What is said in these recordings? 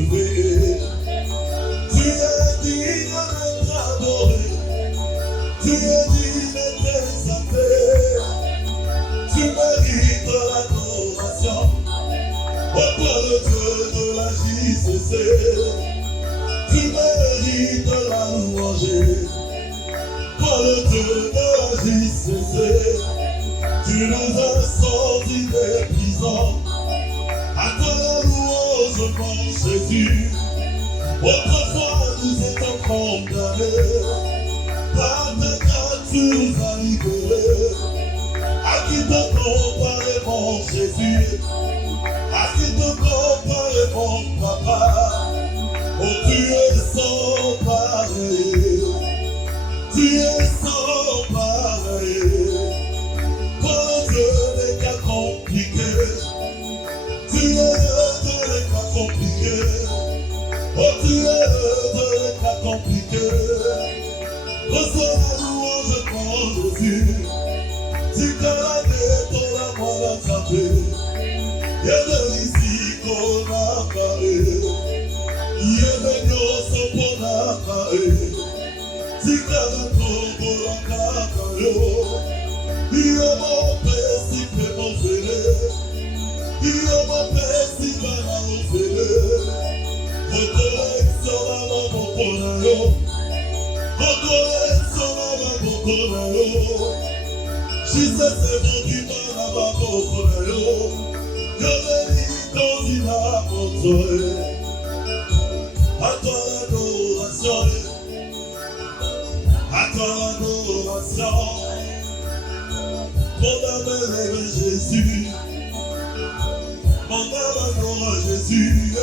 élevé. Tu es digne d'être adoré. Tu es digne d'être exalté. Tu mérites l'adoration. Ô toi le Dieu de la JCC, tu mérites la louange. Toi le Dieu de la JCC, tu nous as sortis des prisons. À toi la louange, mon Jésus. Autrefois nous étions condamnés, par tes grâces tu nous as libérés. À qui te comparer, mon Jésus? À qui te comparer, mon papa? Oh, tu es sans pareil. Tu es sans pareil. Quand Dieu n'est qu'à compliquer, tu es de les cas compliqués. Oh, tu es de les cas compliqués. Reçois la louange pour Jésus. Tu connais ton amour à taper. Yedelisi konakare, yemenyoso ponakare, tikara tobola kakayo, iyemo pesi pemo fele, iyemo pesi bana ofele, okole sola mokona yo, okole sola mokona yo, shisese mokima na mokona yo. Je bénis ton divin contrôle. À toi l'adoration, à toi l'adoration. Mon âme élève Jésus, mon âme adore Jésus.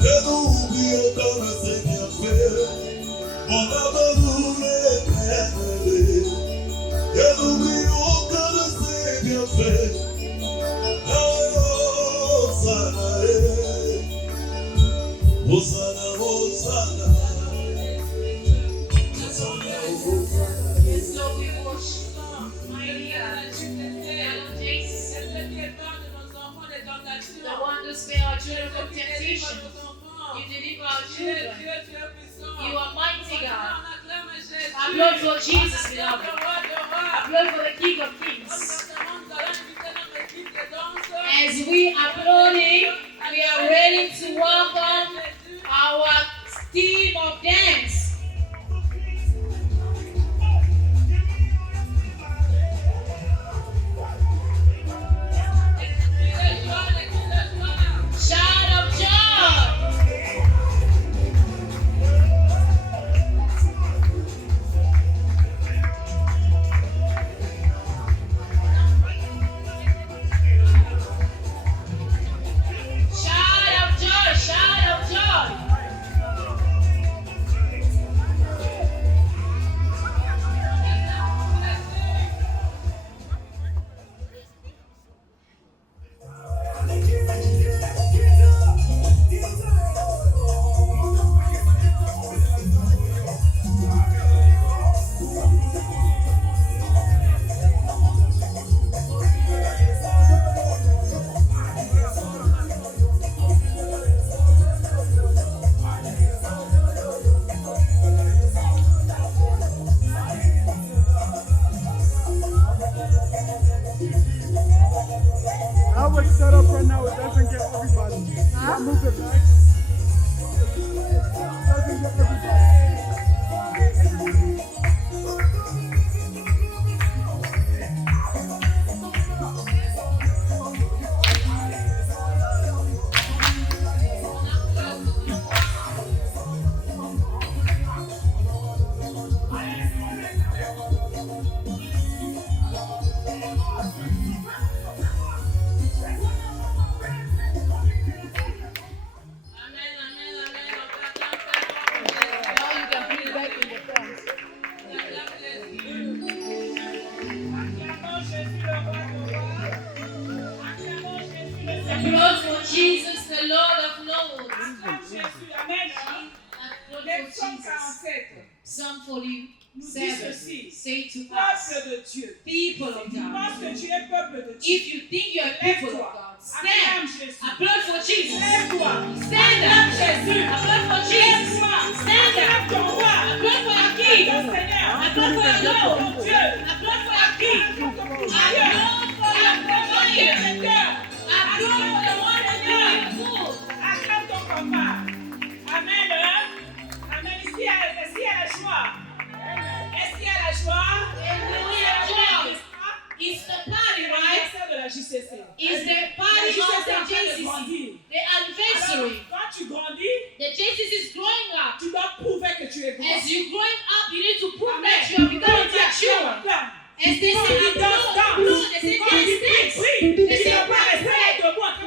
Que nous oublions comme c'est bien fait. Mon âme loue l'Éternel. Que nous oublions que c'est bien fait. Hosanna, Hosanna. Yes, Lord, we worship you. Mighty God. Jesus. The one to spare our children from temptation. You deliver our children. You are mighty God. Applaud for Jesus, beloved. Applaud for the King of Kings. As we applaud him, we are ready to welcome our team of dance. Shout of joy. How it's set up right now, it doesn't get everybody. I move it back. It doesn't get everybody. Applaud for Jesus, the Lord of Lords. Applaud for Jesus. Psalm 47. Say to us, Peuple de Dieu, people of tu penses God, que tu es peuple de Dieu, if you think you are people of God, Stand. Applaud for Jesus. Lève-toi. Stand Acclame up. Jésus. Applaud for Jesus. Lève-toi. Stand Acclame up. ton roi. Applaud for your King. Ton Seigneur. Applaud for your Lord. Ton Dieu. Applaud for your King. Ton Applaud for your provider. Seigneur. Applaud for the one that you are full. Acclame ton papa. Amen. Amen. Est-ce qu'il y a la joie? Est-ce qu'il y a la joie? Hallelujah. It's the party, right? L'anniversaire de la JCC. It's the La party of JCC the est en train de JCC. grandir. The anniversary. Alors, quand tu grandis, The JCC is growing up. tu dois prouver que tu es grand. As you're growing up, you need to prove Amen. that you are becoming mature. As they say, applaud, they say, dance. They say, praise, praise. Don't just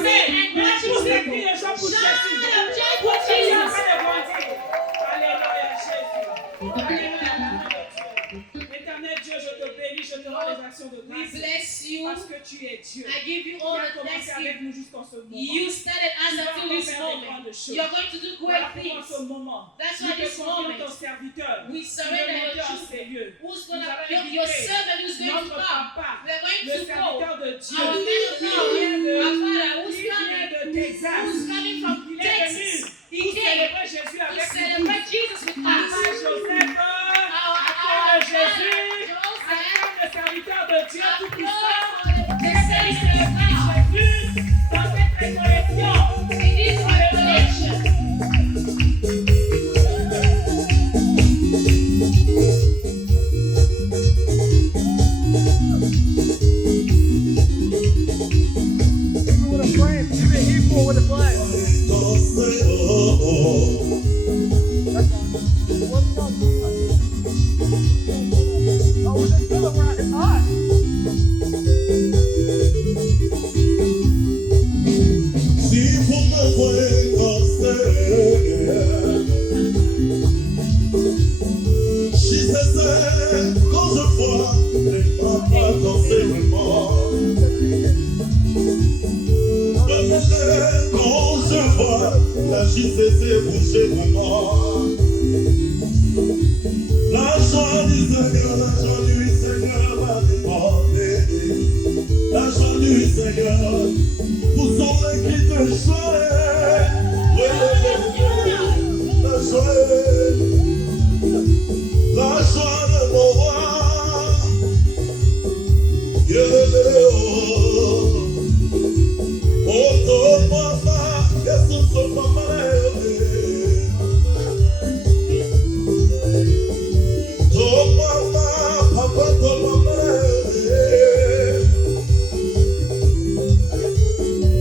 sit and watch Tous les it. cris de joie pour Shout Jésus. out joy for Tu es en Jesus. train de grandir. Alléluia, Jésus. Alléluia, Éternel Dieu, je te bénis, je te rends les actions de We grâce. bless you. Parce que tu es Dieu. I give you Tu all as the commencé avec thanksgiving. nous jusqu'en ce moment. You started us until this moment. You're going to do Voilà great pourquoi en ce things. moment, That's nous why te this confions moment, ton serviteur. we Tu surrender veux your monter en children. sérieux. Who's Nous going to allons your inviter servant who's going to notre come? papa, We're going le to go. serviteur de Dieu, Our man of qui God, vient de, our father, who's qui vient coming, de Texas. who's coming from Il est venu Texas. He pour came célébrer Jésus to avec nous. celebrate Jesus with Papa us. Joseph, Our acclame father, Jésus, Joseph, acclame le serviteur de Dieu Tout-Puissant. applaud the Jésus, Savior of God. Jésus, dans cette récollection. In this revelation, Even with a flame, even equal with a flame. That's all. What are y'all doing? Oh, we're just chilling. It's hot. Si vous me voyez danser, si c'est quand je vois les papas danser vraiment, quand je vois la JCC bouger vraiment, la joie du Seigneur va déborder, la joie du Seigneur. Vous sont les cris de joie, la joie de mon roi, oh, ton papa, qu'est-ce que ton papa ton papa, papa, ton papa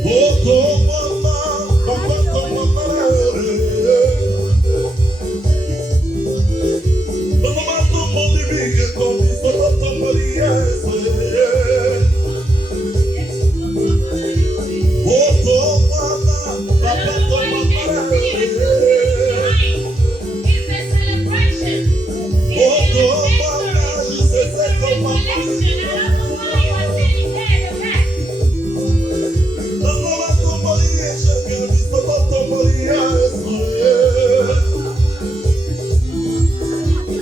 oh, mama, papa, mama, mama, como divide con mi solo tomaría oh, mama, papa, mama, it's a celebration. oh, mama, je sais c'est comme I don't know why you are sitting there in the back. mama, tomaría, je mi solo tomaría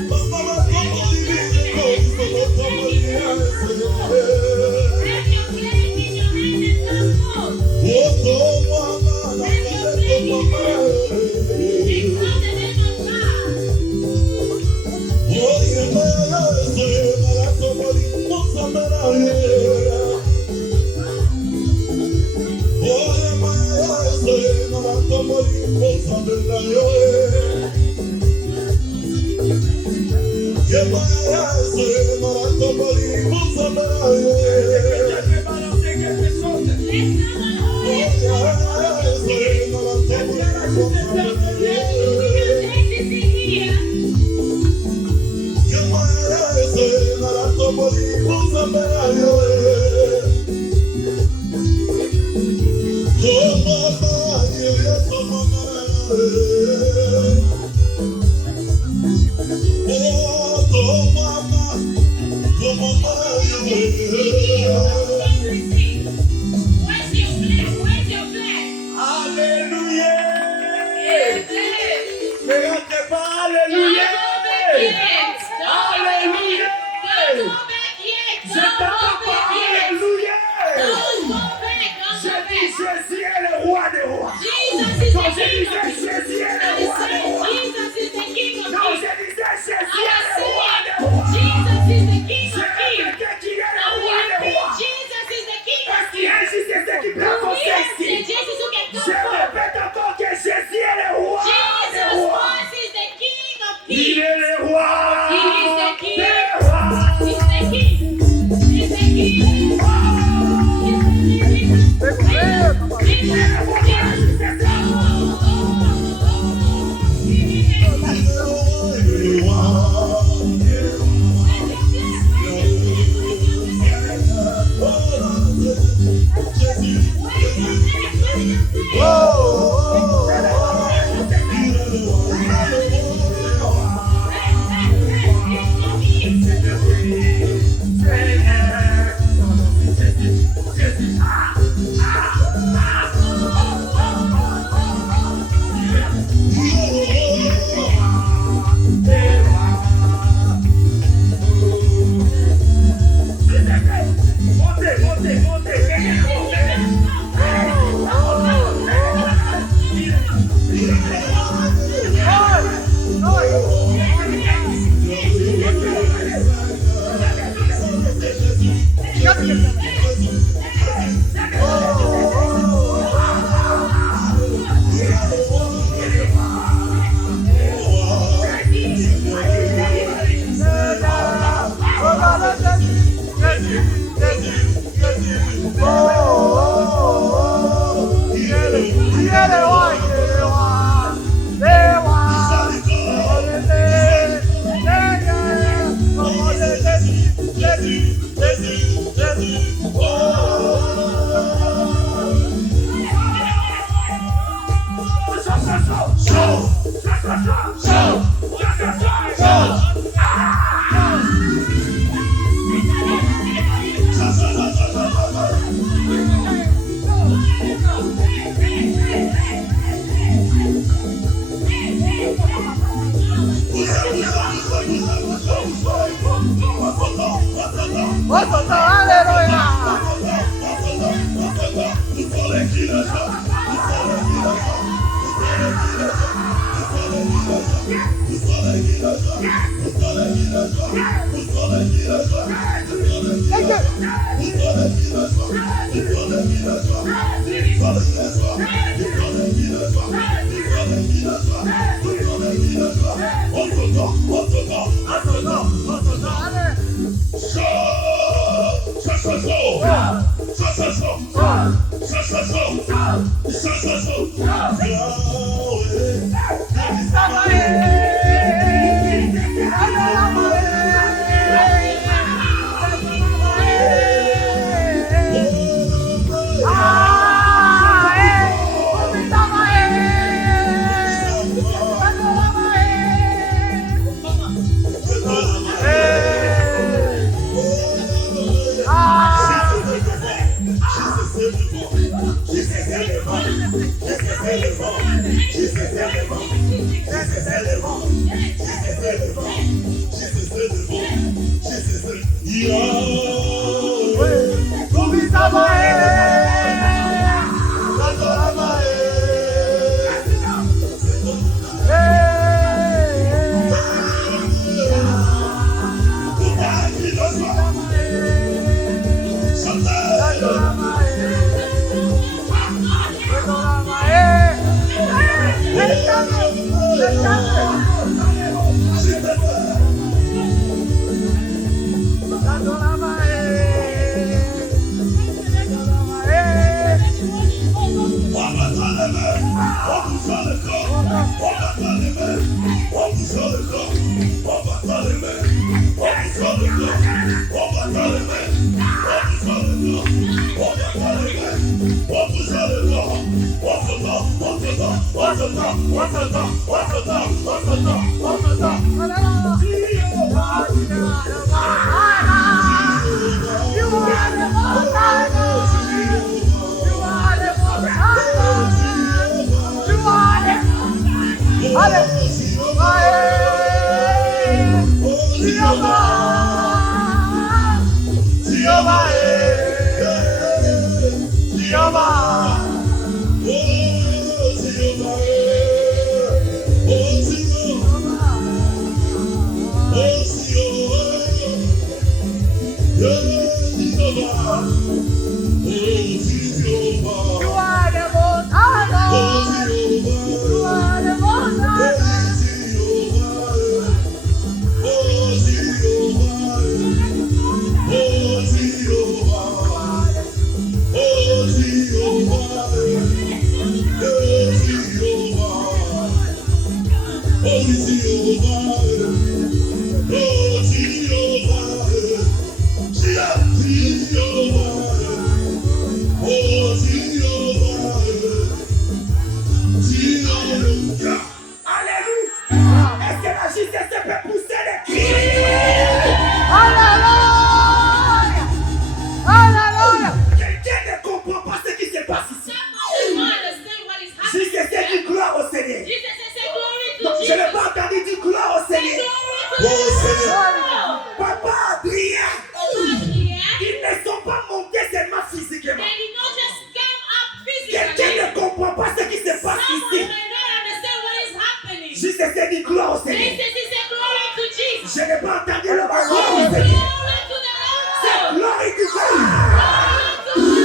mama, como divide con mi solo tomaría Have your plate in your hand and come home. oh, mama, la palette de mama. Exalt the name of God. Je vais balancer quelque chose. Let's come on home. This is in here. Where's your flag? Where's your flag? Alléluia. Your flag. Ne rentrez pas, Don't alléluia. go back yet. Alléluia. Don't go back yet. Je Don't t'entends go pas, back yet. alléluia. Don't Jésus est le roi des rois. Jesus is Non, the je King disais of Kings. Jésus est I le roi des say rois. Jesus is the King of Non, Kings. je disais Jésus I est le roi des say rois. Jesus is the King Je of Kings. répétais qu'il est le I roi will des repeat, rois. Jesus is the King of Est-ce qu'il y a Kings. juste des équipes là Who qu'on is sait it? ici? Jesus who can Je come forward. répète encore que Jésus est le roi des Jesus rois. Christ is the King of Il Kings. est le roi He is the King. des rois. He's the King. He's the King. Gloire au Seigneur. Papa Adrien, Yeah. ils ne sont pas montés seulement physiquement. They did not just come up Quelqu'un physically. ne comprend pas ce qui se passe Someone ici. may not understand what is happening. Juste essayer de gloire au Seigneur. This is a glory to Jesus. Je n'ai pas entendu le mot gloire au Glory Seigneur. to the C'est Lord. gloire du Seigneur.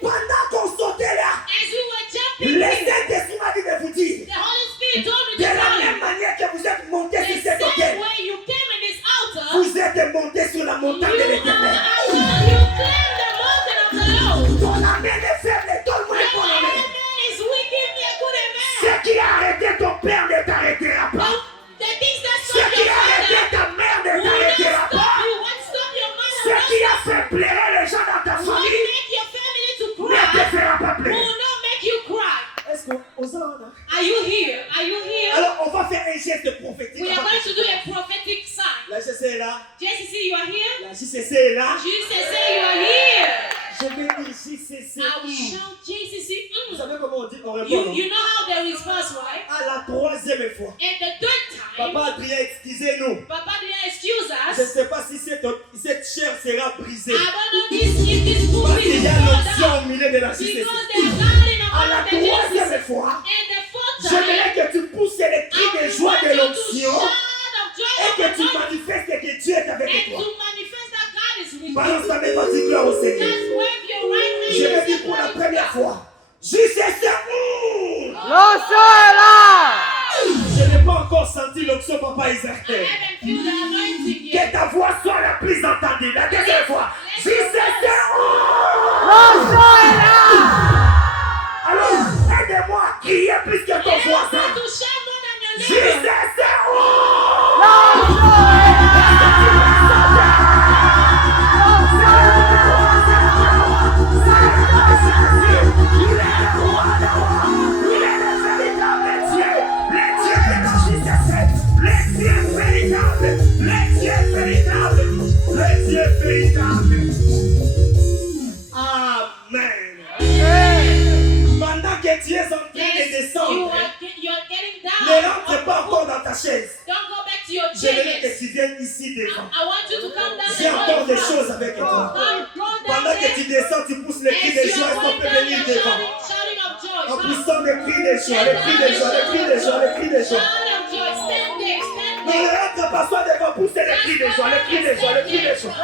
Pendant qu'on sautait là, As we were jumping, le Saint-Esprit m'a dit de vous dire, the Holy Spirit told me de to la tell même you, manière que vous êtes montés the sur cet same autel, way you came in this altar, vous êtes montés sur la montagne de l'Éternel. you claim the mountain of the Lord. Ton amène est faible, donne-moi un bon Your amène. amen is weak, give me a good amen. Ce qui a arrêté ton père ne t'arrêtera pas. The things that Ce stop qui your a arrêté father ta mère ne will not t'arrêtera stop pas. you. What stop your Ce mother qui a will fait pleurer les gens dans ta not famille make your family to ne te cry, fera pas will pleurer. not make you cry. Est-ce qu'on s'en a? Are you here? Are you here? Alors, on va faire un geste prophétique. We are going to do a prophetic sign. La JCC est là. JCC, you are here? La JCC est là. JCC, you are here. Je vais dire JCC. I will shout JCC. Vous savez comment on dit? On répond. You know how there is first, right? À la troisième fois. And the third time, Papa Adrien, excusez-nous. Papa didn't excuse Je ne us. sais pas si cette chair sera brisée. I don't know if this book Parce qu'il is y a fall l'option down au milieu de la JCC. because they are gathering À la around the troisième JCC. fois, And the fourth time, j'aimerais que tu pousses les cris I de joie want de you to l'onction shout of joy et of que the tu Lord manifestes que Dieu est avec and toi. to manifest that God is with Balance you. ta main particulière au Seigneur. Just wave your right hand. Je vais and dire say, pour la "Glory to première God." fois. JCC. Je n'ai pas encore senti l'onction, Papa I Israël. haven't feel the anointing yet. Que ta voix soit la plus entendue. La deuxième fois. JCC. Alors, aide-moi à crier plus que ton Yes, voisin. to shout more than your neighbor. JCC. Pendant que tu es en train de Yes, descendre, you're getting ne down. rentre pas encore dans ta chaise. Don't go back to your J'aimerais que chairs. tu viennes ici devant. I want you to come down J'ai and encore go des in front. choses avec toi. Go down Pendant que tu there. descends, tu pousses les cris de As you joie. are Est-ce qu'on going peut down, venir you're devant? shouting of joy. En Shout poussant les cris de joie, les cris de joie, les cris de joie, les cris de joie. of joy. Stand there, stand Non, ne there. rentre pas, sois devant, pousse les cris de joie, les cris de joie, les cris de joie.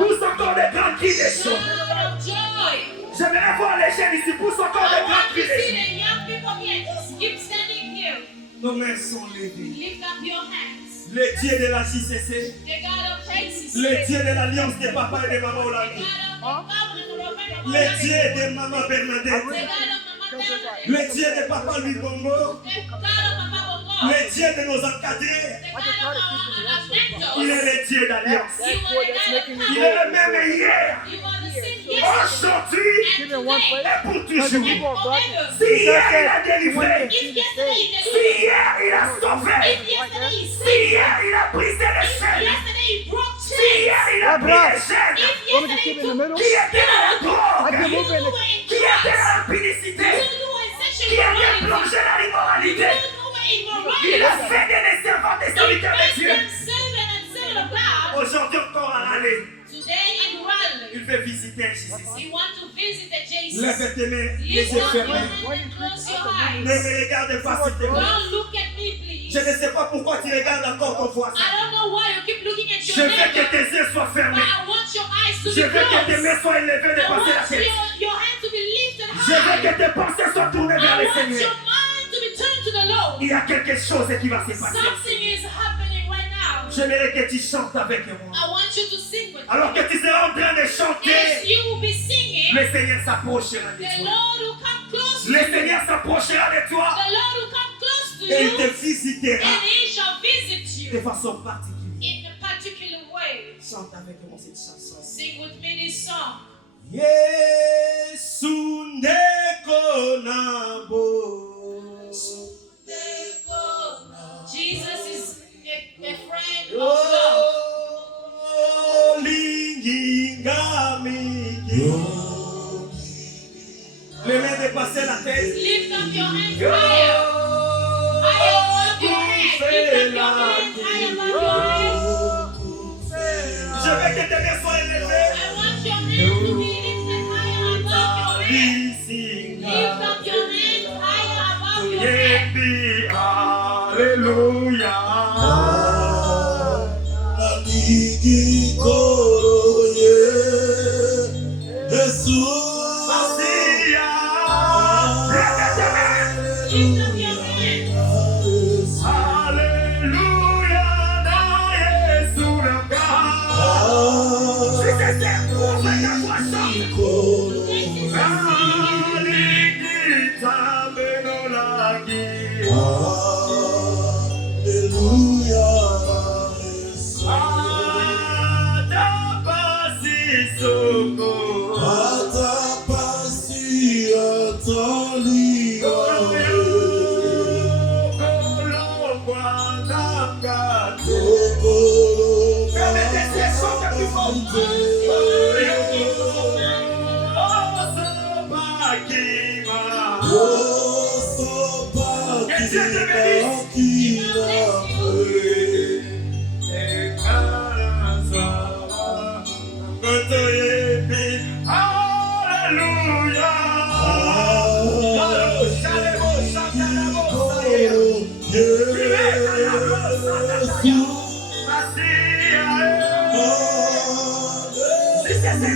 Pousse encore les grands cris de Shout joie. of joy. J'aimerais voir les jeunes ici, pousse encore I les grands want to cris de see joie. the young people here. Just keep standing here. Nos mains sont levées. Lift up your hands. Le Dieu de la JCC, The God of Jesus. le Dieu de l'alliance de papa et de maman The Olandi, God of the covenant of le Dieu de maman Bernadette, The God of Mama Bernadette. le Dieu de papa Louis Bongo, The God of Mama Bongo. le Dieu de nos encadrés. The God of our mentors. Il est le Dieu d'alliance. You are the God of Il power. est le même hier, You are the same yesterday aujourd'hui and today et pour toujours. and forever. Si hier il a délivré, If yesterday you si delivered, hier il a sauvé, if yesterday you si saved, hier il a brisé les if chaînes, yesterday you broke si chains, hier il a pris les chaînes, if yesterday you took qui était dans la drogue, you who were in qui était drugs, dans la pénicité, you who were in qui sexual était immorality, plongé dans you l'immoralité, who were in il a immorality, fait des servants des he serviteurs de raised Dieu. them servant and servant of God. Aujourd'hui encore à aller, Today in Raleigh, il veut visiter un JCC. we want to visit the Jesus. Lève tes mains, les Lift yeux up your fermés. hand and close your Ne eyes. me regarde pas s'il te plaît. Don't look at me, please. Je ne sais pas pourquoi tu regardes encore ton voisin. I don't know why you keep looking at Je your veux que neighbor, tes yeux soient but fermés. I want your eyes to Je be veux que tes closed. mains soient élevées I dépasser la want tête. your hand to be lifted Je veux high. que tes pensées soient tournées vers I le want Seigneur. your mind to be turned to the Lord. Il y a quelque chose qui va se passer. Something is happening right now. J'aimerais que tu chantes avec moi. I want you to sing with Alors me. que tu seras en train de As chanter, you will be singing, le Seigneur s'approchera de the toi. Lord will come close to Le you. Seigneur s'approchera de toi The Lord will come close to et il te you, visitera and He shall visit de you façon particulière. in a particular way. Chante avec moi cette chanson. Sing with me this song. Yesu ndeko nabo. Jesus is a friend of love. Oh, linginga mingi. Les mains dépasser la tête. Lift up your hands higher. Higher. Lift up your hands higher above your head. Alléluia. Naligi koroye Yesu. Lift up your hands. Alléluia. Na Yesu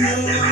nanga.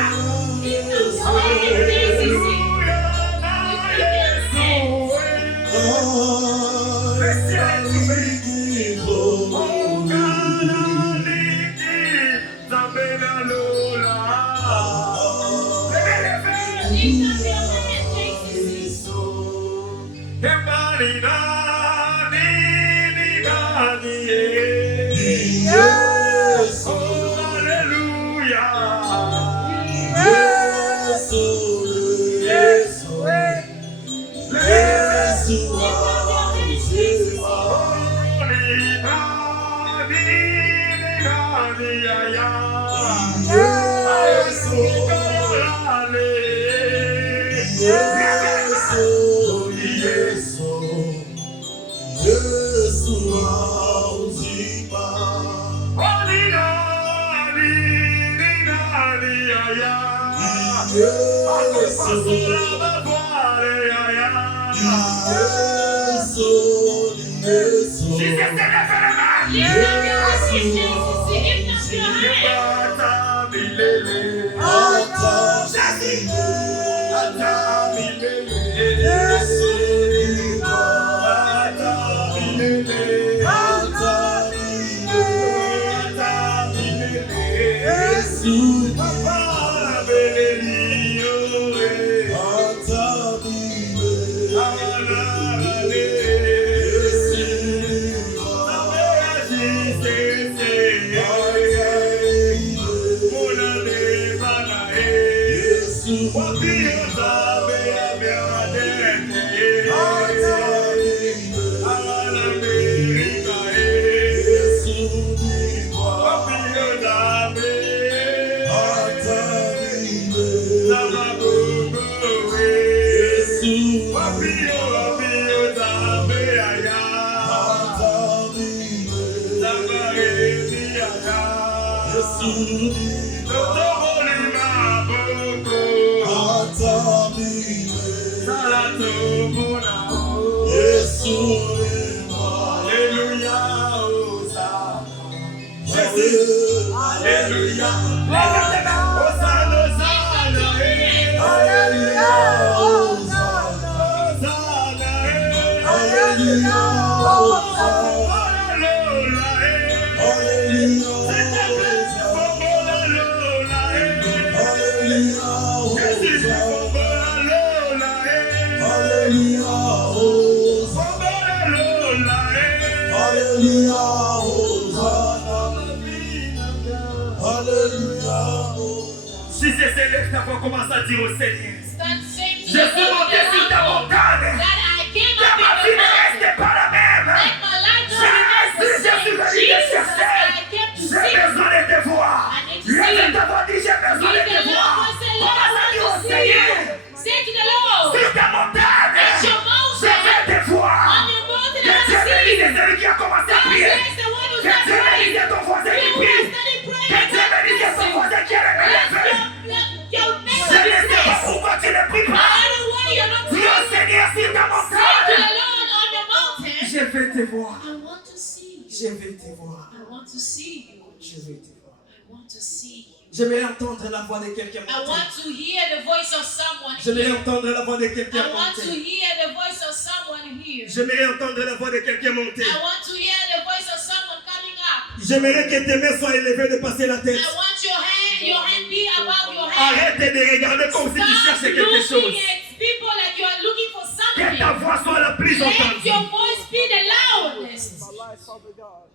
Si c'est céleste, il faut commencer à dire au Seigneur, je suis monté sur ta montagne, ta ma vie ne reste pas la même. Je suis venu te chercher, j'ai besoin de te voir. Je vais t'avoir dit, j'ai besoin de te voir. Commence à dire au Seigneur, sur ta montagne, je vais te voir. Que Dieu bénisse celui qui a commencé à prier. Que Dieu bénisse ton voisin qui prie. Que Dieu bénisse ton voisin qui est réveillé. Je ne sais pas pourquoi tu ne pries te voir. I want to see you. Je veux te voir. I want to see you. Je veux te voir. I want to see you. J'aimerais entendre la voix de quelqu'un I monter. want to hear the voice of someone J'aimerais here. entendre la voix de quelqu'un I want to monter. hear the voice of someone here. J'aimerais entendre la voix de quelqu'un monter. I want to hear the voice of someone coming up. J'aimerais que tes mains soient élevées de passer la tête. I want your hand be above your head. Arrête de regarder comme si tu Stop cherchais quelque chose. looking at people like you are looking for Que something. ta voix soit la plus Let entendue. your voice be the loudest. My life, Father God.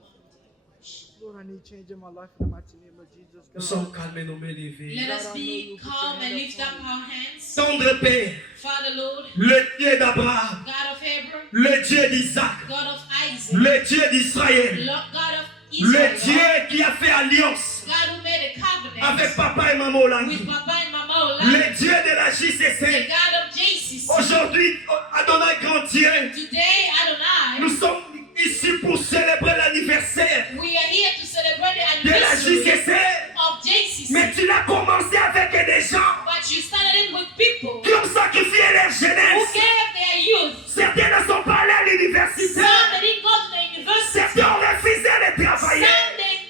Lord, I need change in my life in the mighty name of Jesus. Nous God. sommes calmes et nos mains levées. Let us be calm and lift up our hands. Tendre Père, Father Lord, le Dieu d'Abraham, God of Abraham, le Dieu d'Isaac, God of Isaac, le Dieu d'Israël, Lord God of le Israel, Dieu qui a fait alliance God who made a covenant avec papa et maman with Olangi, Papa and Mama Ola, le Dieu de la the JCC. God of JCC. Aujourd'hui, Adonai grand Dieu, Today, Adonai, nous sommes ici pour célébrer l'anniversaire we are here to celebrate the de la anniversary JCC. of JCC. Mais tu l'as commencé avec des gens But you started it with people qui ont sacrifié leur who jeunesse. gave their youth. Certains ne sont pas allés à l'université. Some they didn't go to the university. Certains ont refusé de Some travailler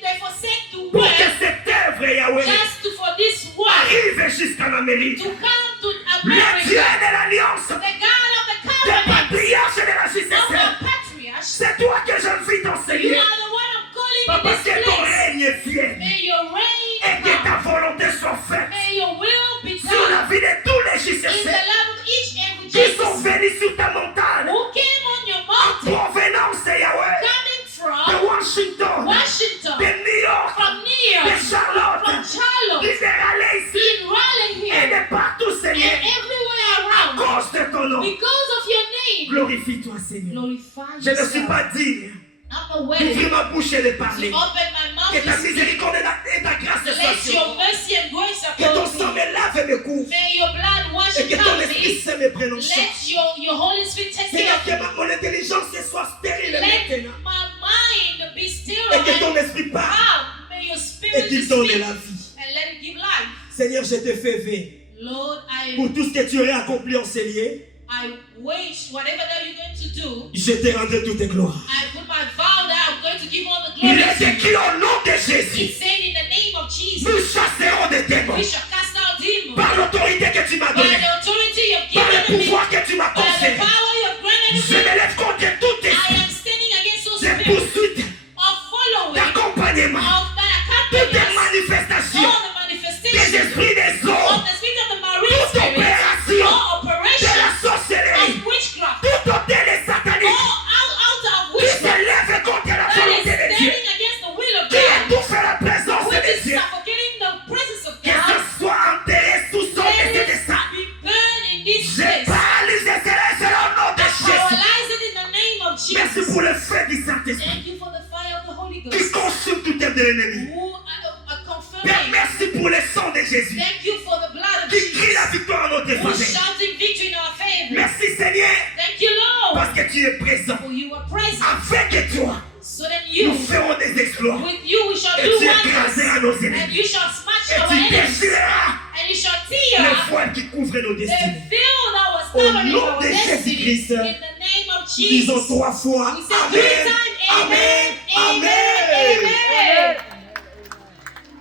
they forsake to pour work que cette œuvre, Yahweh, just for this work arrive jusqu'en Amérique. to come to Le Dieu America. de l'alliance The God of the des covenant patriarches de la of JCC. the patriarchs. C'est toi que je vis You t'enseigner. are the one I'm calling in Parce this que ton place. règne vienne May your et reign que ta come. volonté soit faite May your will be sur la done vie de tous les in JCC the life of each and every qui sont Jesus venus sur ta montagne who came on your en mountain, provenance, Yahweh, coming de from Washington, Washington, de New York, from New de York, Charlotte, from Charlotte, de Raleigh ici in Raleigh et here, de partout, and Seigneur, everywhere à around. cause de ton nom. Because of your name, Glorifie-toi, Seigneur. glorify Je ne suis yourself. pas digne I'm not d'ouvrir worthy ma bouche et de to parler. open my mouth Que ta to speak. miséricorde et ta grâce soient Let sur your moi. mercy and grace Que ton upon sang me. me lave et me couvre. May your blood wash Et and que ton cover Esprit me. Saint me prenne en charge. Let your Holy Spirit take Seigneur, care que of me. mon intelligence soit stérile Let maintenant. my mind be still Et que and ton esprit parle calm. May your et spirit qu'il donne speak la vie. and let it give life. Seigneur, je te fais veiller Lord, pour tout ce que tu aurais accompli en ces lieux. I wage whatever that you're going to do. Je te rendrai toute gloire. I put my vow that I'm going to give all the Il glory est to you. écrit au nom de Jésus. It said in the name of Jesus, Nous chasserons des démons we shall cast out demons par l'autorité que tu m'as by donnée, the authority you've par le given me, pouvoir que tu m'as by the confié. power you've granted Je me. me lève contre tout I esprit am standing against those de spirits poursuite, of following, d'accompagnement, of that toutes les accompany us, manifestations all the des manifestations esprits des of eaux, the spirit of the marine toute spirit, opération all de la operations sorcellerie, of witchcraft, tout hôtel et all satanique out of qui se witchcraft lève contre la that is volonté de Dieu, standing against the will of qui God, étouffe la présence which de is Dieu, suffocating the presence of que God. ce soit enterré sous son Let esprit it de sang. be burned in this Je place. paralyse cela selon le nom de Jésus. Paralyze it in the name of Merci Jesus. pour le feu du Saint-Esprit Thank you for the fire of the Holy qui Ghost consume toute œuvre de l'ennemi. who are confirming. Père, merci pour le sang de Jésus Thank you for the blood of qui crie la Jesus victoire en notre who's faveur. shouting victory in our favor. Merci Seigneur Thank you, Lord, parce que tu es présent. for you are present. Avec toi, So that nous you, ferons des exploits. with you, we shall Et do tu wonders. écraseras nos And ennemis. you shall smash Et our tu enemies. déchireras And you shall les tear voiles qui couvrent nos the destinées. veil that was Au covering nom our de destiny. Jésus-Christ, In the name of Disons Jesus. 3 fois We say 3 Amen. times, Amen. Amen, Amen. Amen.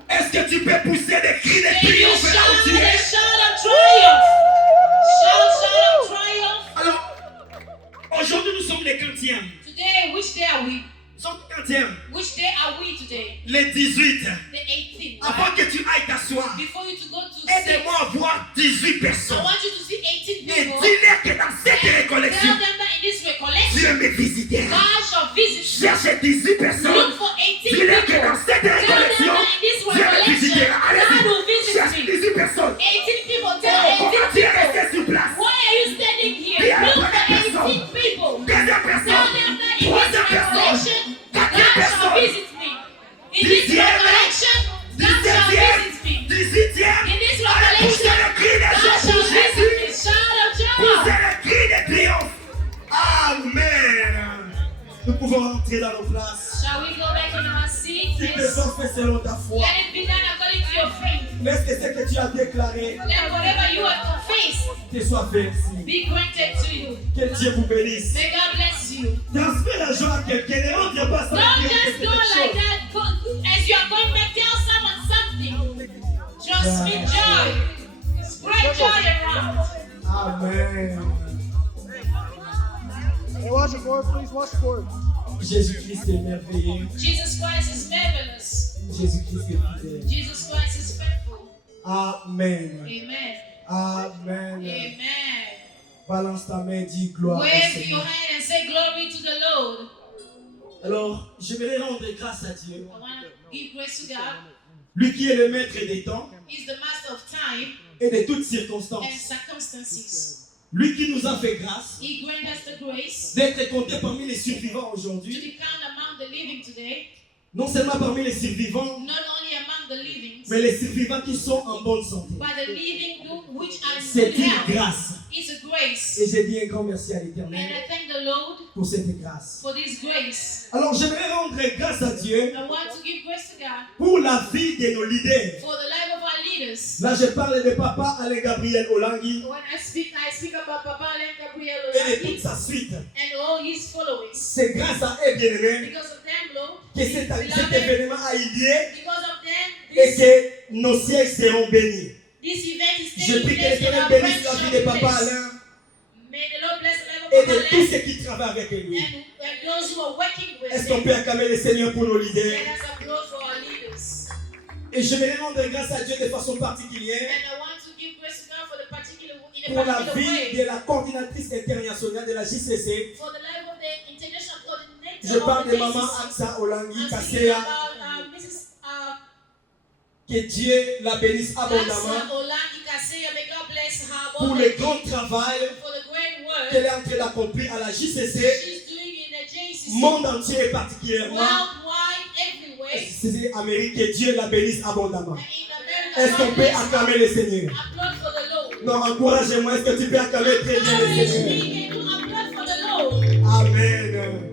Est-ce que tu peux pousser des cris de Can you triomphe là où shout tu a es? shout of triumph? Shout of triumph. Alors, aujourd'hui nous sommes les 40e. Today, which day are we? Nous sommes les 40e. Which day are we today? Les 18. The 18th. Avant Right? que tu ailles t'asseoir, Before you to go to sleep, aide-moi à voir 18 I personnes. want you to see 18 Et people. dis-leur que dans cette And récollection, tell them that in this recollection, Dieu me visitera. God shall visit you. Cherche 18 personnes. Look for 18 Dis-leur que people. dans cette Tell them récollection, that in this Dieu me recollection, visitera. God will Allez-y. visit Cherche me. 18 personnes. 18 people. Oh, Tell pourquoi 18 tu es people. resté sur place? Why are you standing here? Dis à la Look for première 18 personne. people. Deuxième Tell personne. them that in this Troisième personne. recollection, God Quatrième shall personne. visit me. In this Dixième. recollection, God shall 17e. visit me. 18e. In this Allez, poussez recollection, le cri de God joie shall pour visit Jésus. me. Shout of joy. Poussez le cri de triomphe. Amen. Nous pouvons rentrer dans nos places. Shall we go back in our seats? Si tes Yes. ont fait selon ta foi, Let it be done according to your faith. laisse que ce que tu as déclaré Let whatever you have confessed grace te soit fait ici. be granted to you. Que Dieu vous bénisse. May God bless you. Transmets la joie à quelqu'un. Ne rentre pas sans Don't dire just go like that. As you are going back, tell someone something. Just speak joy. Spread joy around. Amen. Hey, watch the board, please. Watch the board. Jésus-Christ est merveilleux. Jesus Christ is marvelous. Jésus-Christ est fidèle. Jesus Christ is faithful. Amen. Amen. Amen. Amen. Balance ta main, dis gloire au Wave your Seigneur. hand and say glory to the Lord. Alors, je vais rendre grâce à Dieu. I want to give grace to God. Lui qui est le maître des temps He's the master of time et de toutes and circonstances. circumstances. Lui qui nous a fait grâce He grant us the grace d'être compté parmi les survivants to aujourd'hui. be counted among the living today. Non seulement parmi les survivants, Not only among the living, mais les survivants qui sont en bonne santé. but the living which are in C'est good une health. grâce. It's a grace. Et j'ai dit un grand merci à And l'Éternel I thank the Lord pour cette grâce. for this grace. Alors, j'aimerais rendre grâce à Dieu I want to give grace to God pour la vie de nos leaders. for the life of our leaders. Là, je parle de papa Alain Gabriel Olangui When I speak about Papa Alain Gabriel et de toute Olaki sa suite. and all his followings. C'est grâce à eux, bien-aimés, Because of them, Lord, que cet beloved, événement a eu lieu because of them, et que nos sièges seront bénis. this event is Je taking prie que place in l'Éternel our bénisse la vie de friendship papa place. Alain May the Lord bless the life et of de Papa tous Alain ceux qui travaillent avec lui. and those who are working with Est-ce qu'on him. peut acclamer le Seigneur pour nos leaders? Let us applaud for our leaders. Et je vais rendre grâce à Dieu de façon particulière And I want to give grace to God for the particular, in a pour la particular vie way. de la coordinatrice internationale de la JCC. For the life of the international coordinator Je parle of de the maman JCC. Aksa Olangui I'm speaking Kasea. about Mrs. Que Dieu la bénisse abondamment Asa Olaki Kaseya. May God bless her pour le grand travail for the great work qu'elle est en train d'accomplir à la JCC, she's doing in the JCC. monde entier et particulièrement Worldwide, everywhere. c'est Amérique. Que Dieu la bénisse abondamment. And in America, Est-ce qu'on God peut bless her. acclamer le Seigneur? Applaud for the Lord. Non, encouragez-moi. Est-ce que tu peux acclamer très bien le Encourage Seigneur? me and do applaud for the Lord. Amen. Amen.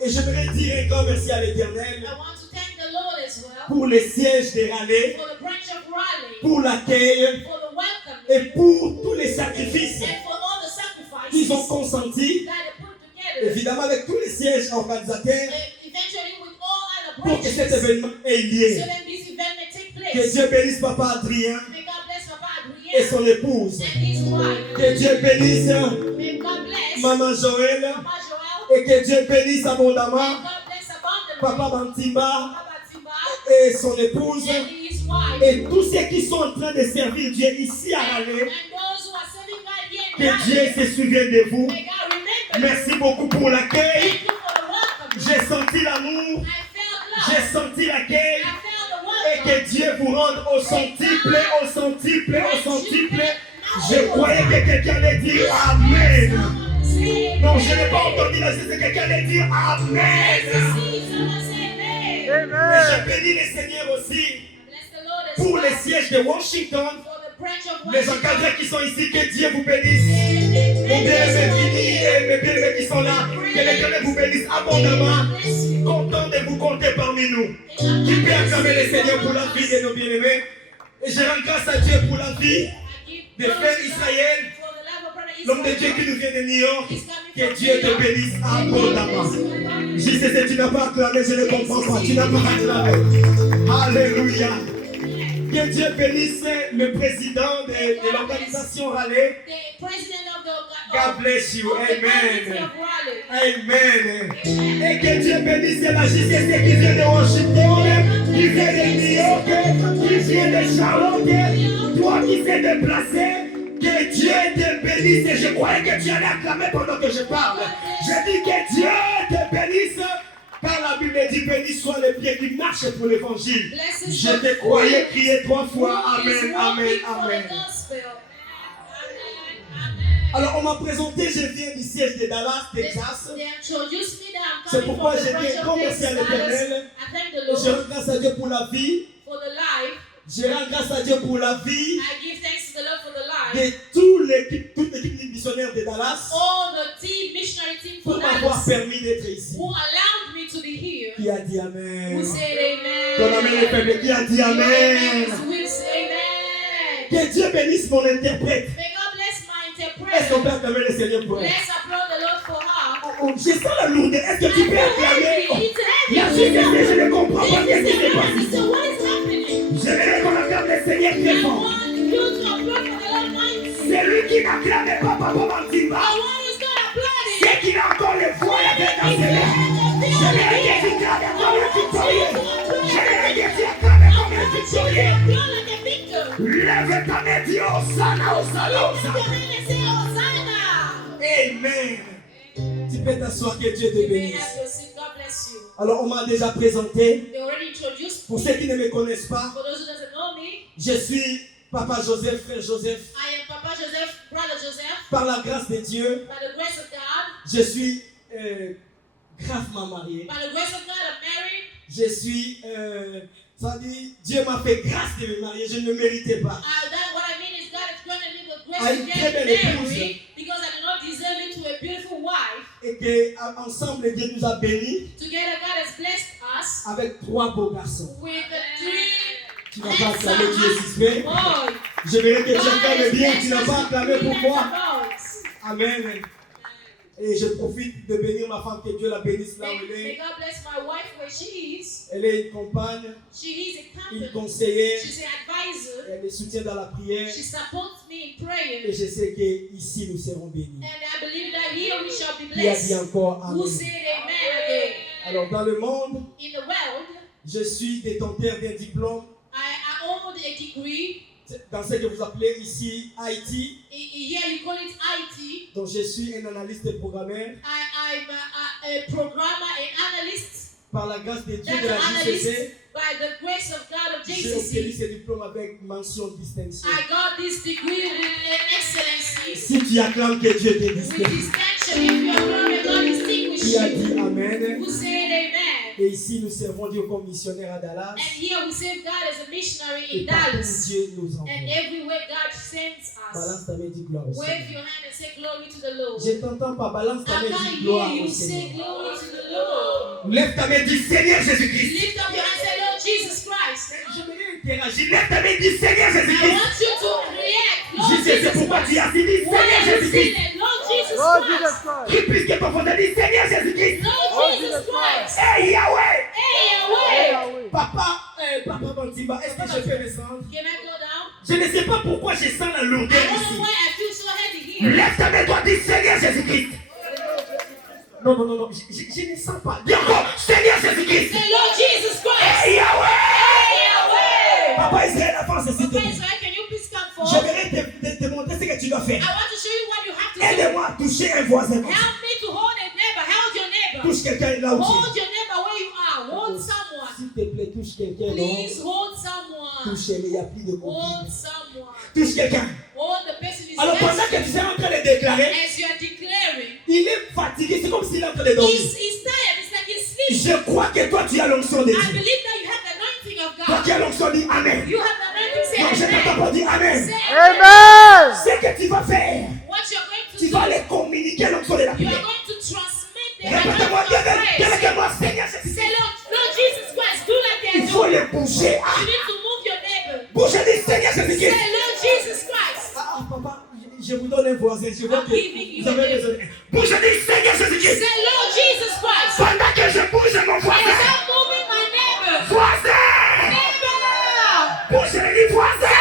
Et je voudrais dire un grand merci à l'Éternel I want to thank the Lord as well pour les sièges des râlés, for the branch of Raleigh, pour l'accueil for the welcome, et pour tous les sacrifices and for all the sacrifices qu'ils ont consentis, that they put together, évidemment avec tous les sièges organisateurs, and eventually with all other pour que cet branches, événement ait so lieu. that this event may take Que place. Dieu bénisse Papa Adrien May God bless Papa et Adrien son épouse. and his wife. Que Dieu bénisse May God bless Maman Joël Papa Joel. et que Dieu bénisse May abondamment God bless abundantly Papa Bantimba Papa Timba et son épouse and his wife. et tous ceux qui sont en train de servir Dieu ici à And Raleigh. those who are serving God here in Que Dieu Raleigh, se souvienne de vous. may God remember you. Merci beaucoup pour l'accueil. Thank you for the welcome. J'ai senti l'amour, I felt j'ai love. senti l'accueil I felt the et welcome. que Dieu vous rende au centuple, au centuple, au centuple. Je croyais que quelqu'un allait dire Amen. Someone say Non, je n'ai pas entendu la c'est quelqu'un allait dire Amen. someone say amen. Et je bénis le Seigneur aussi Bless the Lord as pour well les sièges de Washington, for the branch of les Washington. encadrés qui sont ici, que Dieu vous bénisse. And the Mes bien-aimés branches finis et mes bien-aimés qui sont là, que l'Éternel vous bénisse abondamment. bless you. Content de vous compter parmi nous. Qui peut acclamer le Seigneur pour la vie de nos bien-aimés. Et je rends grâce à Dieu pour la vie de frère Israël, l'homme de Dieu qui nous vient de New York. Que Dieu te bénisse abondamment. Je sais que tu n'as pas acclamé, je ne comprends pas. Tu n'as pas acclamé. Alléluia. Que Dieu bénisse le président de l'organisation Raleigh. The president of the God bless you. community Amen. of Raleigh. Amen. Et que Dieu bénisse la JCC qui vient de Washington, qui vient de New York, qui vient de Charlotte. Toi qui t'es déplacé, que Dieu te bénisse. Et je croyais que tu allais acclamer pendant que je parle. Je dis que Dieu te bénisse. Car la Bible dit béni soit les pieds qui marchent pour l'évangile. Blessed Je te croyais crier 3 fois. who is Amen, walking amen, for amen. the gospel. Alors on m'a présenté, je viens du siège de Dallas, Texas. They introduced me that I'm C'est coming pourquoi from the j'ai branch dit un of grand merci à Texas. l'Éternel. I thank the Je Lord rends grâce à Dieu pour la vie. for the life. Je rends grâce à Dieu pour la vie I give thanks to the Lord for the life. de toute l'équipe missionnaire de Dallas All the team, missionary team for pour m'avoir Dallas, permis d'être ici. who allowed me to be here. Qui a dit Amen? Who said amen. Ton amen est faible. Qui a dit Amen? Will say amen. Que Dieu bénisse mon interprète. May God bless my Est-ce qu'on peut interpreter. acclamer le Seigneur pour elle? Let's applaud the Lord for her. Oh, je sens la lourdeur. Est-ce que tu peux acclamer? Oh, la It's société, je ne comprends pas ce qui se heavy. passe. So what is happening? J'aimerais qu'on acclame le Seigneur I très fort. want you to applaud for the Lord mighty. C'est lui qui n'acclamait pas Papa Mantimba. I want you to start applauding. C'est qu'il a encore les voix avec un Seigneur. J'aimerais que tu acclames comme un victorieux. J'aimerais que tu acclames comme un victorieux. Applaud like a victor. Lève ta main, dis Hosanna, Hosanna, Lift your Hosanna. hand and say Hosanna. Amen. Tu peux t'asseoir, que Dieu te You may bénisse. have your seat. God bless you. Alors, on m'a déjà présenté. They already introduced Pour me. ceux qui ne me connaissent pas, For those who doesn't know me, je suis Papa Joseph, Frère Joseph. I am Papa Joseph, Brother Joseph. Par la grâce de Dieu, By the grace of God, je suis gravement marié. by the grace of God, I'm married. Je suis, ça dit, Dieu m'a fait grâce de me marier, je ne le méritais pas. That what I mean is God is granted me the grace Ah, to une get très belle épouse. married because I did not deserve it to a beautiful wife. Et qu'ensemble, Dieu nous a bénis Together, God has blessed us avec 3 beaux garçons. with the 3 Tu n'as pas acclamé, tu es suspect. boys. Je verrai que tu God acclames has bien, tu blessed n'as us pas with acclamé 3 pour moi. boys. Amen. Et je profite de bénir ma femme, que Dieu la bénisse là où elle May est. God bless my wife where she is. Elle est une compagne, She is a une company. conseillère. She's an advisor. Elle me soutient dans la prière. She supports me in Et prayer. je sais qu'ici nous serons bénis. And I believe that here we shall be Qui a dit blessed. encore Who Amen? said amen again? Alors dans le monde, In the world, je suis détenteur d'un diplôme I own a degree. dans ce que vous appelez ici IT. Here you call it IT. Donc je suis un analyste programmeur. I'm a programmer, an analyst. Par la grâce de Dieu That's de la an analyst JCC, by the grace of God of j'ai obtenu JCC. ce diplôme avec mention distinction. I got this degree with excellency. Si tu acclames que Dieu te With distingue, distinction, if you are glory, God distinguish qui a you. dit Amen? Who said amen? Et ici nous servons Dieu comme missionnaire à Dallas. And here we serve God as a missionary Et in partout où Dallas. Dieu nous And envoie. everywhere God sends us. Balance ta main, dis gloire au Wave Seigneur. your hand and say glory to the Lord. Je t'entends pas, balance ta I main, can't dis gloire hear au you say Seigneur. glory to the Lord. Lève ta main, dis Seigneur Jésus-Christ. Lift up your hand and say, Lord Jesus Christ. Je vais interagir. Lève ta main, dis Seigneur I Jésus-Christ. want you to react. Lord Je sais Jesus pourquoi tu Christ. as dit Why Seigneur are you Jésus-Christ. saying that? Lord Jesus Lord Jesus Christ. Christ. Qui puisque ton frère dit Seigneur Jésus-Christ. Lord Jesus Christ. Hey Yahweh. Hey, away. Yahweh. Papa Bantimba, est-ce que je peux descendre? Can I go down? Je ne sais pas pourquoi je sens la I lourdeur don't know ici. why I feel so heavy here. Lève ta main, toi, dis Seigneur Jésus-Christ. Non, je ne sens pas. Dis encore, Seigneur Jésus-Christ. Say, Lord Jesus Christ. Hey Yahweh. Hey, away. Papa Israël, avance s'il te Papa plaît. Israel, can you please come forward? J'aimerais te montrer ce que tu dois faire. I want to show you what you have to do. Aide-moi à toucher un voisin. Help me to hold a neighbor. Hold your neighbor. Touche quelqu'un là où tu Hold your neighbor where you are. Hold es. someone. S'il te plaît, touche quelqu'un. Please Non, hold someone. touche-le, il n'y a plus de Hold conflit. someone. Touche quelqu'un. Hold the person is Alors pendant que tu es en train de déclarer, as you are declaring. il est fatigué, c'est comme s'il est en train de dormir. He's tired. It's like he's sleeping. Je crois que toi tu as l'onction de I Dieu. believe that you have the anointing of Toi God. qui as l'onction, dis Amen. You have the anointing. Non, je Say t'entends amen. pas dire Amen. Say Amen. Ce que tu vas faire, what you're going to tu do. vas les communiquer l'onction de la You are prière. going to transmit the Répète-moi, anointing of dis praise. avec moi, Seigneur Jésus. Say, Lord Jesus Christ, do like they Il are faut doing. les bouger. You need to move your neighbor. Bouge, dis Seigneur Say, Jésus. Lord Jesus Christ. Papa, je vous donne un voisin. Je vois I'm que giving you vous avez a besoin. Bouge, dis Seigneur Jésus. Say, Lord Jesus Christ. Pendant que je bouge mon As voisin. I'm moving my neighbor. Voisin. Neighbor. Bouge, dis voisin.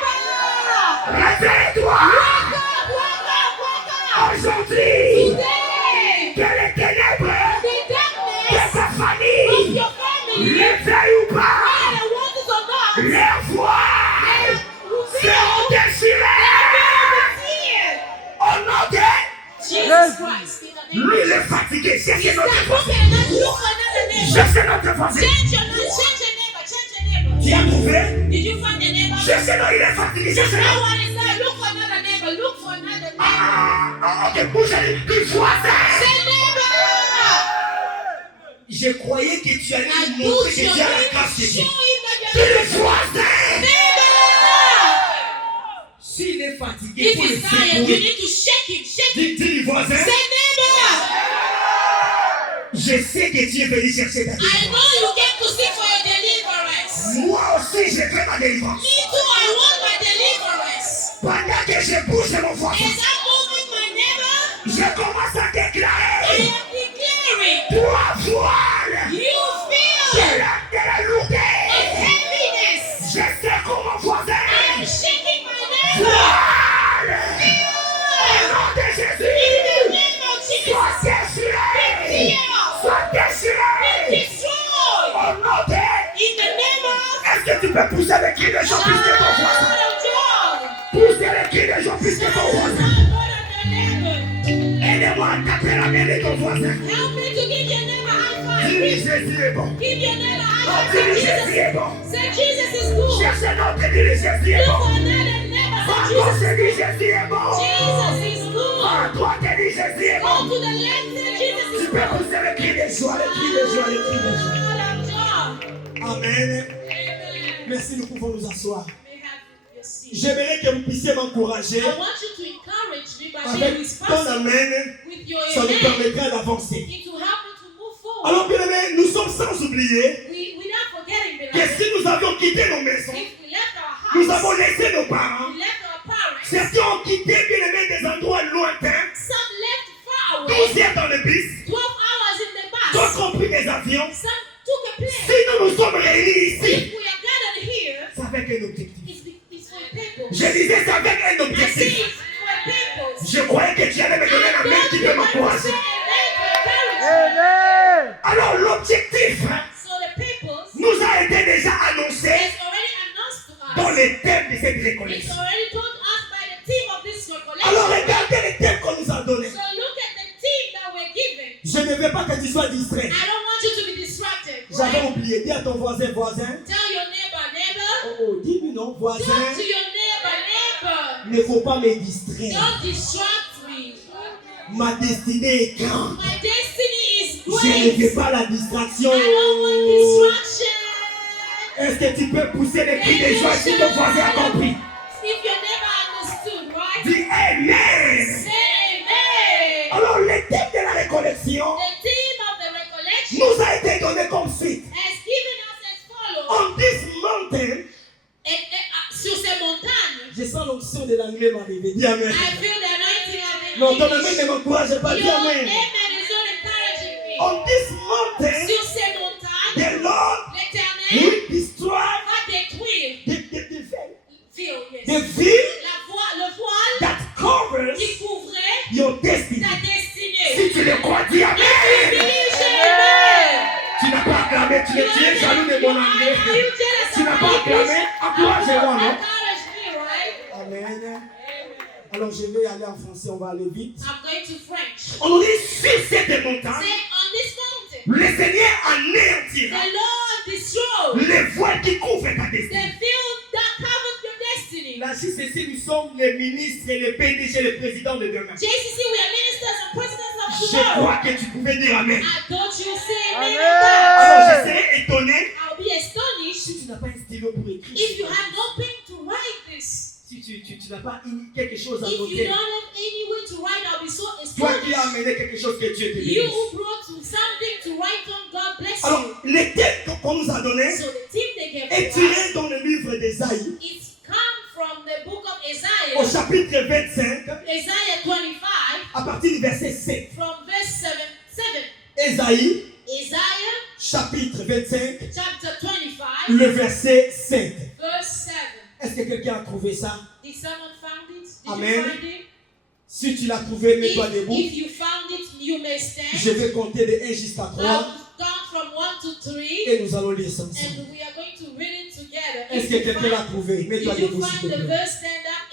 Neighbor. Réveille-toi. Wake up. Aujourd'hui. Today. Que les ténèbres The de darkness ta of famille. your family. Réveille ou pas. Whether the wonders or not. Les voix seront déchirées. Au nom de Jesus Christ. In the name lui, il est fatigué. Cherchez notre of voisin. Look for another neighbor. Cherchez notre voisin. Change your neighbor. Change your neighbor. Change your neighbor. Tu as trouvé? Did you find a neighbor? Cherchez-le, il est fatigué. No Cherchez-le. one is there. Look for another neighbor. Look for another neighbor. Ok, bougez du voisin. Say neighbor. Je croyais que tu allais I nous montrer put que your tu as la name. grâce de Show Dieu. him that Tu you're es le voisin. neighbor. S'il est fatigué, If il faut le he's tired, you secouer. need to shake him. Shake him. Dis le voisin. Say neighbor. Je sais que tu es venu chercher ta I délivrance. know you came to seek for your deliverance. Moi aussi, j'ai fait ma délivrance. Me too. I want my deliverance. que je bouge mon As voisin, I'm moving my neighbor, je commence à I déclarer am declaring, trois voiles you de feel la lourdeur. heaviness. Je secoue mon voisin. I am shaking my neighbor. Voile au nom de In the Jésus. name of Sois Jesus, déchiré. Sois déchiré. destroy. Au nom de... In the name of Est-ce que tu peux pousser le cri de Jean plus que ton voisin? God of joy. Pousser le cri de Jean plus que ton voisin. God of your neighbor. Aidez-moi à taper la main de ton voisin. Help me to give your neighbor high five. Dis Jésus est bon. Give your neighbor Oh, high five. dis Say Jésus est bon. Jesus. Say Jesus is good. Cherche un autre et dis Jésus est Look bon. for another neighbor. Say Va-toi, Jesus. c'est dis Jésus est bon. Jesus is good. Va-toi, t'es dis Jésus est Go bon. to the left. Say Jesus Tu is peux good. pousser le cri de joie, le cri de joie, le cri de joie. God of joy. Amen. Amen. Merci, nous pouvons nous asseoir. You may have your seat. J'aimerais que vous puissiez m'encourager I want you to encourage me by being avec ton responsible amen. with your Ça nous amen. permettra d'avancer. It will help me to move forward. Alors, bien aimé, nous sommes sans oublier We're not forgetting, que beloved. si nous avions quitté nos maisons, If we left our house, nous avons laissé nos parents, we left our parents, certains ont quitté, bien aimé, des endroits lointains, some left far away, 12 heures dans le bus, 12 hours in the bus, d'autres ont pris des avions. some took a plane. Si nous nous sommes réunis ici, If we are gathered here, c'est avec un objectif. it's for a purpose. Je disais, c'est avec un I say objectif. it's for a purpose. Je croyais que tu allais me donner la main qui peut m'encourager. Amen. Alors, l'objectif So the purpose nous a été déjà annoncé is already announced to us. dans les thèmes de cette It's récollection. already told us by the team of this Alors, recollection. regardez les thèmes qu'on nous a donnés. So look at the team that we're given. Je ne veux pas que tu sois distrait. I don't want you to be distracted. J'avais Right? oublié. Dis à ton voisin, voisin. Tell your neighbor, Oh, dis-lui non, voisin. talk to your neighbor. Il ne faut pas me distraire. Don't distract me. Ma destinée est grande. My destiny is Je ne great. veux pas la distraction. I don't want distraction. Est-ce que tu peux pousser le cri de joie si ton voisin a compris? If your neighbor understood, right? Dis Amen. Say amen. Alors, le thème de la récollection The team of the recollection nous a été donné comme suite. has given us as follows. On this mountain, Sur ces montagnes, je sens l'onction de l'anglais m'arriver. Dis Amen. I feel the anointing of the Non, ton amen English. ne m'encourage pas. Dis Your Amen. amen is not encouraging me. On this mountain, Sur ces montagnes, the Lord l'Éternel will destroy va détruire the veil le voile that covers qui couvrait your destiny. ta destinée. Si tu le crois, dis If you Amen. believe, say amen. Tu n'as pas acclamé, tu es jaloux de mon anglais. Are you jealous Tu of n'as my pas acclamé, English? encourage-moi, non? Encourage me, right? Amen. Alors je vais aller en français, on va aller vite. I'm going to French. On nous dit sur cette montagne, Say, on this mountain, le Seigneur the anéantira Lord destroyed les voiles qui couvrent ta the destinée. field that covered your destiny. Là, ici, nous sommes les ministres et les PDG, les présidents de demain. JCC, we are ministers and presidents of Je tomorrow. crois que tu pouvais dire Amen. I thought you say amen. Alors je serais étonné I'll be astonished si tu n'as pas un stylo pour écrire. if you have no pen to write this. Si tu n'as pas quelque chose à If you noter. don't have any way to write, I'll be so Toi qui as astonished. amené quelque chose que Dieu te You bénisse. who brought something to write on, God bless you. Alors, les textes qu'on nous a donnés So the team they gave est to us, tiré dans le livre d'Ésaïe, it's come from the book of au Isaiah, chapitre 25, Isaiah 25, à partir du verset 7. from verse 7. Ésaïe, Isaiah chapitre 25, chapter 25, le verset 7. verse 7. Est-ce que quelqu'un a trouvé ça? Did someone found it? Did Amen. you find it? Si tu l'as trouvé, mets-toi debout. If you found it, you may stand. Je vais compter de 1 jusqu'à 3 I'll count from 1 to 3, et nous allons lire ça ensemble. and we are going to read it together. Est-ce If que you quelqu'un l'a find, trouvé? Mets-toi if you debout, s'il find te the plaît. verse, stand up.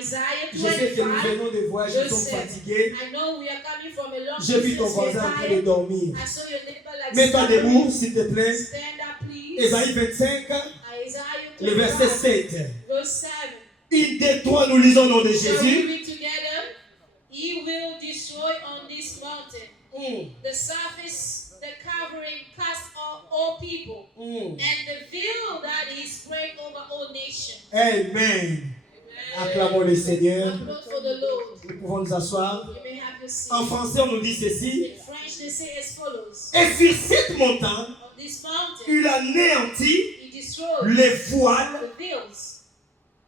Isaiah Je sais que nous 25. venons de voyage, nous sommes fatigués. I know we are coming from a long J'ai vu ton distance. voisin en train de Tired. dormir. I saw your neighbor like Mets-toi slumbering. debout, s'il te plaît. Stand up, please. Ésaïe 25, Isaiah le verset 25, 7. verse 7. Une des trois, nous lisons au nom de Shall we Jésus. read together? He will destroy on this mountain the surface, the covering cast on all people, and the veil that is spread over all nations. Amen. Acclamons le Seigneur. Applaud for the Lord. Nous pouvons nous asseoir. You may have your seat. En français, on nous dit ceci. In French, they say as follows. Et sur cette montagne, On this mountain, il anéantit he destroyed les voiles the veils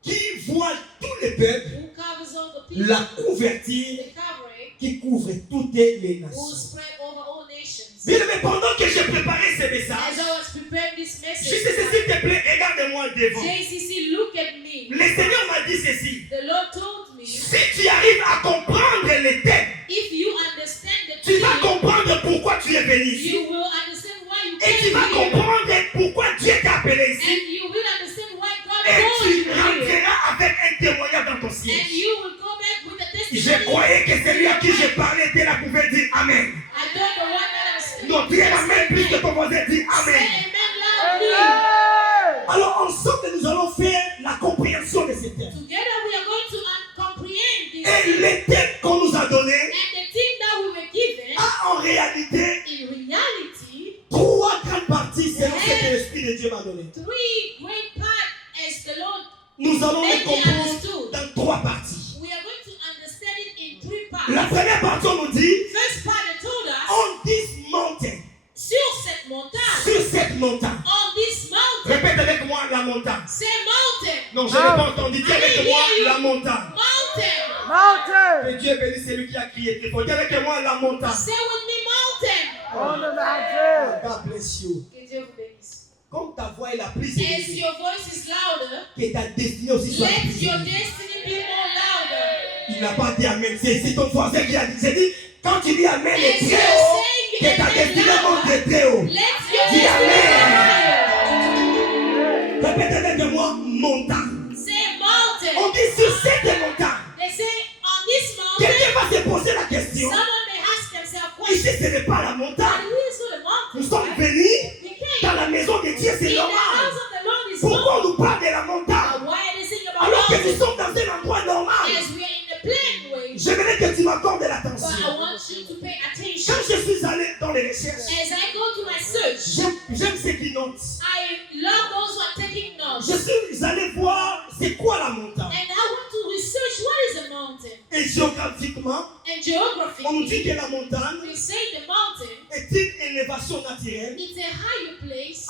qui voilent tous les peuples, who covers all the people, la couverture the covering, qui couvre toutes les who nations. spread over all nations. Bien aimé, pendant que j'ai préparé ce As message, I was preparing this juste message, s'il te plaît, regarde-moi devant. JCC, look at me. Le Seigneur m'a dit ceci. The Lord told me, Si tu arrives à comprendre les thèmes, if you understand the tu vas theme, comprendre pourquoi tu es venu ici. you will understand why you Et tu vas came here. comprendre pourquoi Dieu t'a appelé ici. And you will understand why God Et called tu you here. rentreras avec un témoignage dans ton And siège. you will go back with a Je testimony. croyais que celui à qui je parlais était là pouvait dire Amen. I don't know what that is. Non, dis Amen plus que ton voisin dit Say Amen. amen loudly. Alors ensemble, nous allons faire la compréhension de ces thèmes. Together we are going to comprehend this. Et les thèmes qu'on nous a donnés And the thing that we were given, a en réalité in reality, trois grandes parties selon ce que l'Esprit de Dieu m'a donné. three great parts as the Lord. Nous allons les Maybe comprendre understood. dans trois parties. We are going to understand it in three parts. La première partie, on nous dit First part, it told us, on this mountain. sur cette montagne, Sur cette montagne. on this mountain, Répète avec moi la montagne. say mountain, Non, je n'ai pas entendu. Dis avec moi la montagne. mountain, Mountain. Que Dieu bénisse celui qui a crié. Il faut dire avec moi la montagne. say with me mountain. On the mountain. God bless you. Que Dieu vous bénisse. Comme ta voix est la plus As élevée, your voice is louder, que ta destinée aussi soit let plus your élevée. destiny be more louder. Il n'a pas dit Amen. C'est ton voisin qui a dit. J'ai dit, quand tu dis Amen, As est you're très haut, saying que ta amen destinée monte louder, de très haut. let your Dis destiny Amen. be higher. Répète avec moi montagne. Say mountain. On dit sur cette montagne. They say on this mountain, Quelqu'un va se poser la question. someone may ask themselves Ici, questions. ce n'est pas la But montagne. who is the mountain? Nous sommes venus We came. dans la maison de Dieu, In c'est the normal. house of the Lord is Pourquoi on mountain. nous parle de la montagne Why are they saying about alors que nous mountain? sommes dans un endroit normal? As we are in the plain way, J'aimerais que tu m'accordes but I l'attention. want you to pay attention. Quand je suis allé dans les recherches, As I go to my search, j'aime ceux qui notent. I love those who are taking notes. Je suis allé voir c'est quoi la montagne. And I want to research what is a mountain. Et géographiquement, And geography, on nous dit que la montagne they say the mountain, est une élévation naturelle it's a higher place,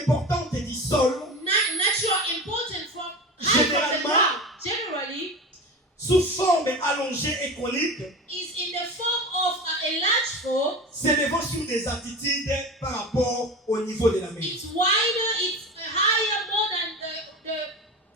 importante du sol, natural, important from high from the ground. Generally, sous forme allongée et conique, is in the form of a large form. s'élevant sur des altitudes par rapport au niveau de la mer. It's wider, it's higher more than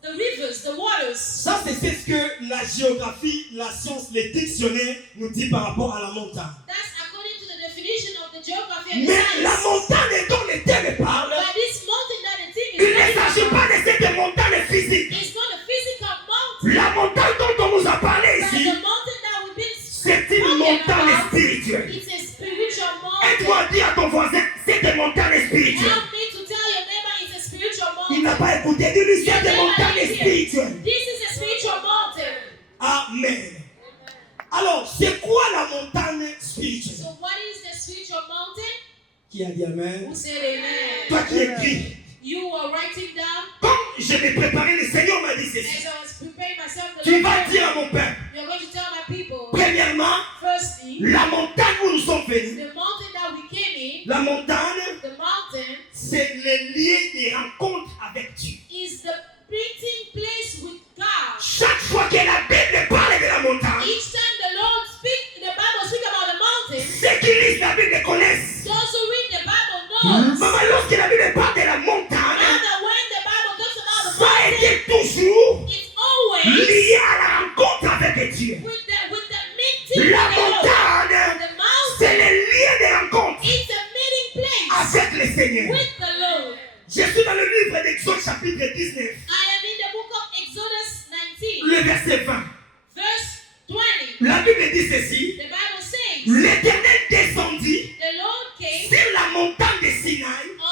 the rivers, the waters. Ça, c'est ce que la géographie, la science, les dictionnaires nous disent par rapport à la montagne. That's according to the definition of the geography and the Mais la science. montagne dont les terres parlent, But this mountain that the thing il ne is s'agit pas de cette montagne physique. it's not a physical mountain, La montagne dont on nous a parlé but ici, the mountain that we've been c'est une talking montagne about, spirituelle. it's a spiritual Aide-moi mountain. à dire à ton voisin, c'est une montagne spirituelle. Help me to tell your neighbor it's a spiritual Il n'a mountain. pas écouté, dis-lui, c'est une montagne spirituelle. This is a spiritual mountain. Amen. Alors, c'est quoi la montagne spirituelle? So what is the spiritual mountain? Qui a dit Amen? Who said amen? Toi qui écris, You were writing down comme je m'ai préparé, le Seigneur m'a dit ceci. as I was preparing myself. The Tu Lord vas told me, dire à mon peuple, you're going to tell my people. premièrement, Firstly, la montagne où nous sommes venus, the mountain that we came in, la montagne, the mountain, c'est le lieu des rencontres avec Dieu. is the meeting place with God. Chaque fois que la Bible parle de la montagne, Each time the Lord speaks, the Bible speaks about the mountain. ceux qui lisent la Bible connaissent. Those who read the Bible know. Maman, lorsque la Bible parle de la montagne, Rather, when the Bible talks about the ça a mountain, été toujours it's always lié à la rencontre avec Dieu. with the meeting La with the Lord. montagne, The c'est mountain, le lieu de rencontre it's a meeting place avec le Seigneur. with the Lord. Je suis dans le livre d'Exode chapitre 19, I am in the book of Exodus 19, le verset 20. verse 20. La Bible dit ceci, The Bible says, l'Éternel descendit the Lord came sur la montagne de Sinaï on